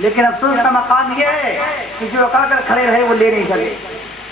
لیکن افسوس کا مقام یہ ہے کہ جو اکڑ کر کھڑے رہے وہ لے نہیں سکے۔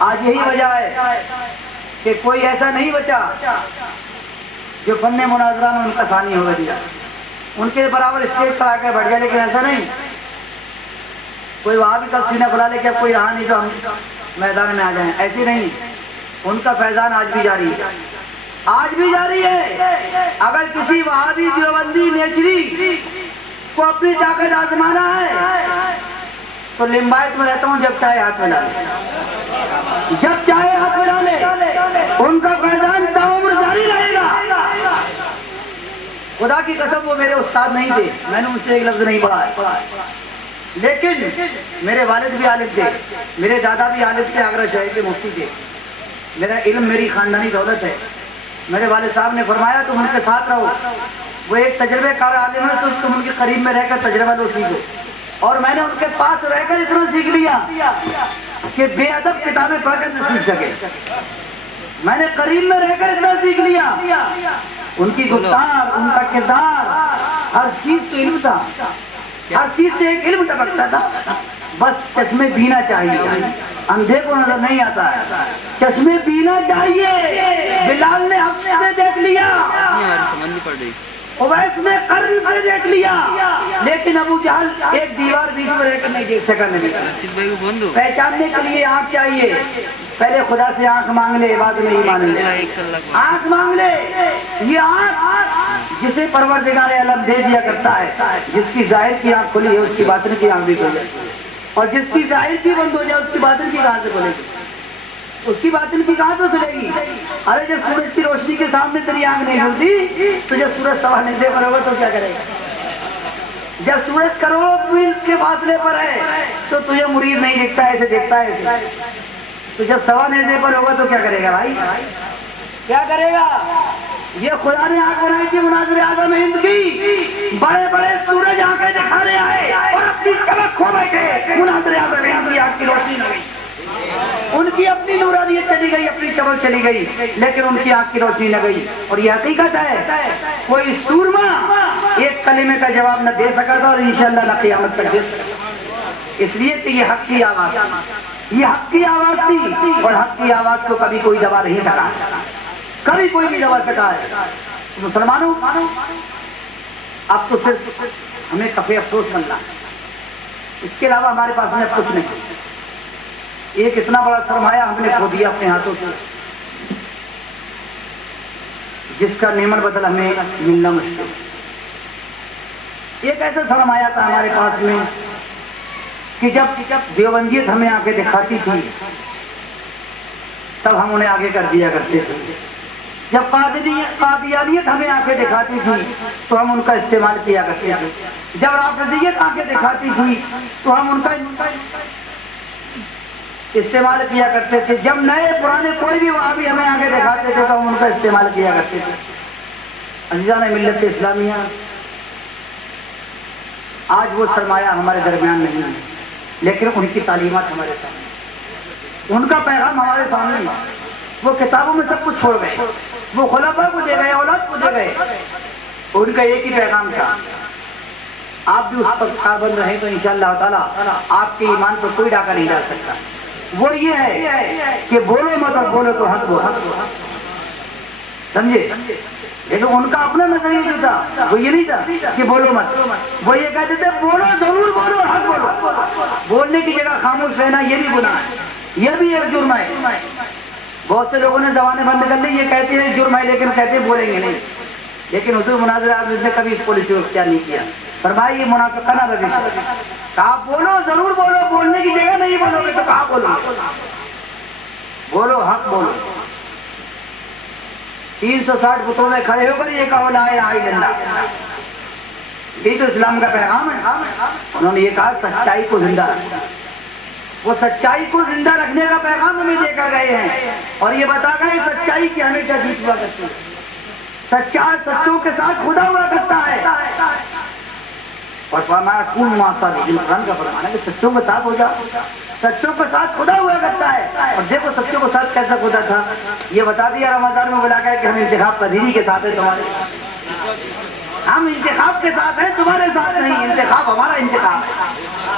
آج یہی وجہ ہے کہ کوئی ایسا نہیں بچا جو فن مناظرہ میں ان کا ثانی ہو گیا، ان کے برابر اسٹیج پر آ کر بیٹھ گیا، لیکن ایسا نہیں۔ کوئی وہاں بھی کل سینہ کھلا لے کہ اب کوئی رہا نہیں تو ہم میدان میں آ جائیں، ایسی نہیں۔ ان کا فیضان آج بھی جاری ہے، آج بھی جاری ہے۔ اگر کسی وہابی دیوبندی نیچری کو اپنی طاقت آزمانا ہے تو لمبایت میں رہتا ہوں، جب چاہے ہاتھ ملا لے، جب چاہے ہاتھ ملا لے، ان کا فیضان تاعمر جاری رہے گا۔ خدا کی قسم وہ میرے استاد نہیں تھے، میں نے ان سے ایک لفظ نہیں پڑھا ہے، لیکن میرے والد بھی عالم تھے، میرے دادا بھی عالم تھے، آگرہ شہر کے مفتی تھے۔ میرا علم میری خاندانی دولت ہے۔ میرے والد صاحب نے فرمایا تم ان کے ساتھ رہو، وہ ایک تجربے کار عالم ہے، تو تم ان کے قریب میں رہ کر تجربہ لو، سیکھو۔ اور میں نے ان کے پاس رہ کر اتنا سیکھ لیا کہ بے ادب کتابیں پڑھ کر نہ سیکھ سکے۔ میں نے قریب میں رہ کر اتنا سیکھ لیا، ان کی گفتار، ان کا کردار، ہر چیز تو علم تھا، ہر چیز سے ایک علم ٹپکتا تھا۔ بس چشمے بینا چاہیے، اندھے کو نظر نہیں آتا ہے، چشمے بینا چاہیے۔ بلال نے حفص سے دیکھ لیا، اویس نے قرن سے دیکھ لیا، لیکن ابو جہل ایک دیوار بیچ میں رہ کر نہیں دیکھ سکا نبی۔ پہچاننے کے لیے آنکھ چاہیے، پہلے خدا سے آنکھ مانگ لے، بعد میں ایمان لے، آنکھ مانگ لے۔ یہ آنکھ جسے پروردگار عالم دے دیا کرتا ہے، جس کی ظاہر کی آنکھ کھلی ہے اس کی باطن کی آنکھ بھی کھل جاتی ہے، اور جس کی ظاہر کی بند ہو جائے اس کی باطن کی کہاں سے کھلے گی؟ اس کی باطن کی کہاں سے کھلے گی؟ ارے جب سورج کی روشنی کے سامنے تیری آنکھ نہیں کھلتی تو جب سورج سوا نیزے پر ہوگا تو کیا کرے گا؟ جب سورج کروڑوں میل کے فاصلے پر ہے تو تجھے مرید نہیں دیکھتا ہے، ایسے دیکھتا ہے، تو جب سوا نیزے پر ہوگا تو کیا کرے گا بھائی؟ کیا کرے گا؟ یہ خدا نے آنکھ بنائی تھی مناظر اعظم ہند کی، بڑے بڑے سورج آنکھیں دکھانے آئے اور اپنی چمک کھو بیٹھے۔ مناظر اعظم ہند کی آنکھ کی روشنی نہ گئی، ان کی اپنی نورانیت چلی گئی، اپنی چمک چلی گئی، لیکن ان کی آنکھ کی روشنی نہ گئی۔ اور یہ حقیقت ہے، کوئی سورما ایک کلمے کا جواب نہ دے سکا تھا اور انشاءاللہ نہ قیامت تک دے سکا، اس لیے کہ یہ حق کی آواز تھی، یہ حق کی آواز تھی، اور حق کی آواز کو کبھی کوئی دبا نہیں سکا، کبھی کوئی نہیں دبا سکا ہے۔ مسلمانوں، اب تو صرف ہمیں کفے افسوس بننا ہے، اس کے علاوہ ہمارے پاس میں کچھ نہیں۔ ایک اتنا بڑا سرمایہ ہم نے کھو دیا اپنے ہاتھوں سے، جس کا نعمت بدل ہمیں ملنا مشکل۔ ایک ایسا سرمایہ تھا ہمارے پاس میں کہ جب دیوبندیت ہمیں آگے دکھاتی تھی تب ہم انہیں آگے کر دیا کرتے تھے، جب قادیانیت ہمیں آنکھیں دکھاتی تھی تو ہم ان کا استعمال کیا کرتے تھے، جب رافضیت آنکھیں دکھاتی تھی تو ہم ان کا استعمال کیا کرتے تھے، جب نئے پرانے کوئی بھی وہابی ہمیں آگے دکھاتے تھے تو ہم ان کا استعمال کیا کرتے تھے۔ عزیزان ملت اسلامیہ، آج وہ سرمایہ ہمارے درمیان نہیں ہے، لیکن ان کی تعلیمات ہمارے سامنے، ان کا پیغام ہمارے سامنے ہے۔ وہ کتابوں میں سب کچھ چھوڑ گئے، وہ خلفاء کو دے گئے، اولاد کو دے گئے، ان کا ایک ہی پیغام تھا۔ آپ بھی اس پر پابند رہیں تو انشاءاللہ تعالی آپ کے ایمان پر کوئی ڈاکہ نہیں ڈال سکتا۔ وہ یہ ہے کہ بولو مت اور بولو تو حق بولو، سمجھے؟ لیکن ان کا اپنا نظریہ جو تھا وہ یہ نہیں تھا کہ بولو مت، وہ یہ کہتے تھے بولو ضرور، بولو حق بولو۔ بولنے کی جگہ خاموش رہنا یہ بھی گناہ ہے، یہ بھی ایک جرم ہے۔ بہت سے لوگوں نے زبانیں بند کر لی، یہ کہتے ہیں جرم ہے لیکن کہتے ہیں بولیں گے نہیں۔ لیکن حضور مناظر اعظم نے کبھی اس پالیسی کو اختیار نہیں کیا، فرمایا یہ منافقانہ روش ہے، کہا بولو ضرور بولو، بولنے کی جگہ نہیں بولو گے تو کہاں بولو، بولو حق بولو۔ 360 بتوں میں کھڑے ہو کر یہ کہو لا الہ الا اللہ، یہ تو اسلام کا پیغام ہے۔ انہوں نے یہ کہا سچائی کو زندہ رکھنا، وہ سچائی کو زندہ رکھنے کا پیغام ہمیں دے کر گئے ہیں، اور یہ بتا گئے سچائی کی ہمیشہ جیت ہوا کرتی ہے، سچوں کے ساتھ خدا ہوا کرتا ہے۔ اور فرمایا کون ماسا بھی، قرآن کا فرمانا ہے کہ سچوں کے ساتھ ہو جاؤ، سچوں کے ساتھ خدا ہوا کرتا ہے۔ اور دیکھو سچوں کے ساتھ کیسا خدا تھا، یہ بتا دیا رمضان میں بلا کر کہ ہم انتخاب پذیری کے ساتھ ہیں تمہارے ساتھ، ہم انتخاب کے ساتھ ہیں تمہارے ساتھ نہیں، انتخاب ہمارا انتخاب ہے۔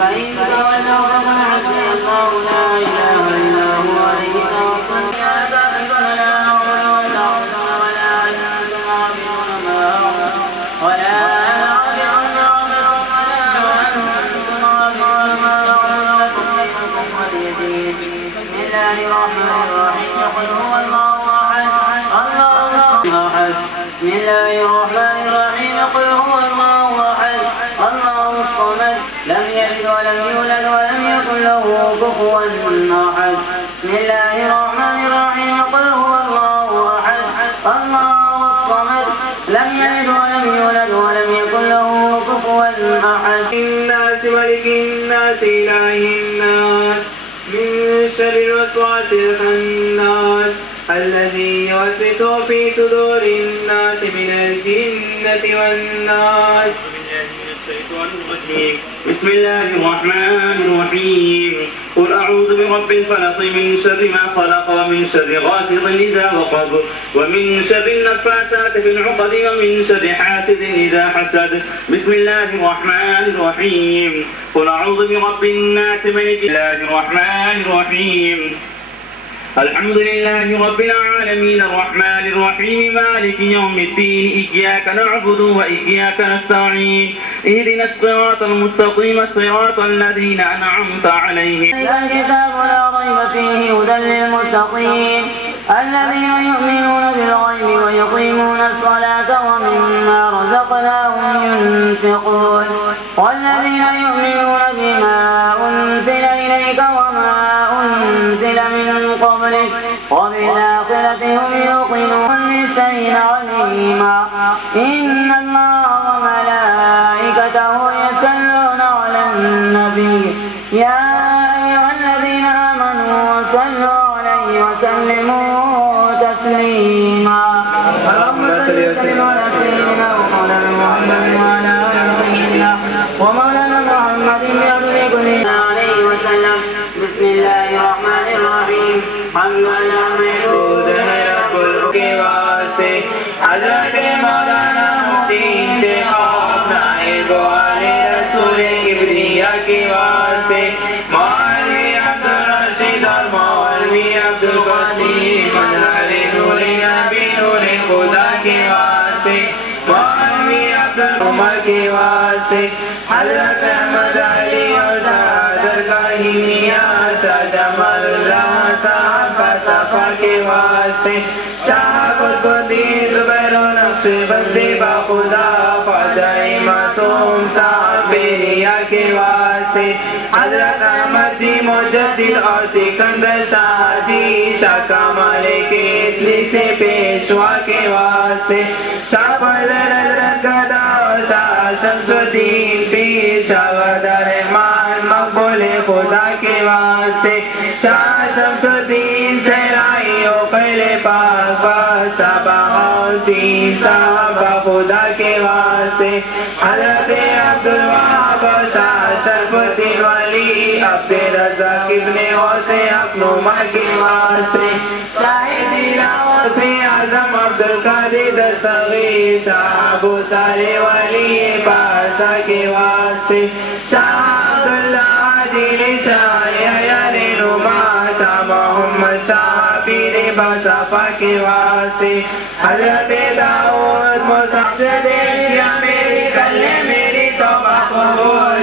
فإن تولوا فقل حسبي الله لا إله إلا هو عليه توكلت يا كافرون لا أعبد ولا أعبد ولا أنتم عابدون ما أعبد ولا أنا عابد ما عبدتم ولا أنتم عابدون ما أعبد لكم دينكم ولي دين. بسم الله الرحمن الرحيم قل هو الله أحد الله الصمد. بسم الله الرحمن الرحيم قل هو الله أحد الله الصمد لم يلد ولم يولد ولم يكن له كفوا أحد. بسم الله الرحمن الرحيم قل هو الله أحد الله الصمد لم يلد ولم يولد ولم يكن له كفوا أحد. الناس ملك الناس إله الناس من شر الوسواس الخناس الذي يوسوس في صدور الناس من الجنة والناس. بسم الله الرحمن الرحيم قل أعوذ برب الفلق من شر ما خلق ومن شر غاسق إذا وقب ومن شر النفاثات في العقد ومن شر حاسد إذا حسد. بسم الله الرحمن الرحيم قل أعوذ برب الناس ملك الله الرحمن الرحيم الحمد لله رب العالمين الرحمن الرحيم مالك يوم الدين إياك نعبد وإياك نستعين اهدنا الصراط المستقيم صراط الذين أنعمت عليهم. الكتاب لا ريب فيه هدى للمتقين الذين يؤمنون بالغيب ويقيمون الصلاة ومما رزقناهم ينفقون والذين يؤمنون بما أنزل إليك وما أنزل من قبلك وبالآخرة هم يوقنون بشيء عليما. إن الله وملائكته يصلون على النبي يا أيها الذين آمنوا صلوا عليه وسلموا تسليما. اللهم صل وسلم على سيدنا ومولانا محمد وعلى آله سيدنا ومولانا محمد بأبلغ عليه وسلم. بسم الله الرحمن الرحيم حمد لله محمود رب الحق واسطے حضرت مولانا مفتی انتخاب نائب والے رسول کبریا کے واسطے مولوی عبدالرشید اور مولوی عبدالقدیم مظہر نور نبی نور خدا کے واسطے مولوی عبدالعمر کے واسطے حضرت احمد علی اور شاہ جمال اللہ صاحب کا صفا کے واسطے شاہ قطبالدین زبیر و نقش بندی باخدا خواجہ معصوم صاحب بیریا کے واسطے حضرت احمد جی مجدد اور سکندر شاہ جی شاہ کمال کے اجلی سے پیشوا کے واسطے شاہ فضل حضرت گدا اور شاہ شمس الدین پیر شاہ وحدہ رحمان مقبول خدا کے واسطے شاہ شمس الدین سہرائی و قیل پاک شاہ بہاؤالدین صاحب خدا کے واسطے حضرت عبدالوہاب شاہ شرف الدین ولی عبدالرزاق ابن حسین اپنوما کے واسطے شاہ جیلہ غوث اعظم عبدالقادر دستغیر شاہ ابو صالح ولی پارسا کے واسطے شاہ عبداللہ دین شاہ یحییٰ رہنما شاہ محمد شاہ پیر باصفا کے واسطے حضرت داؤد مستقصد یا میری کلے میری توبہ قبول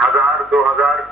1000, 2000,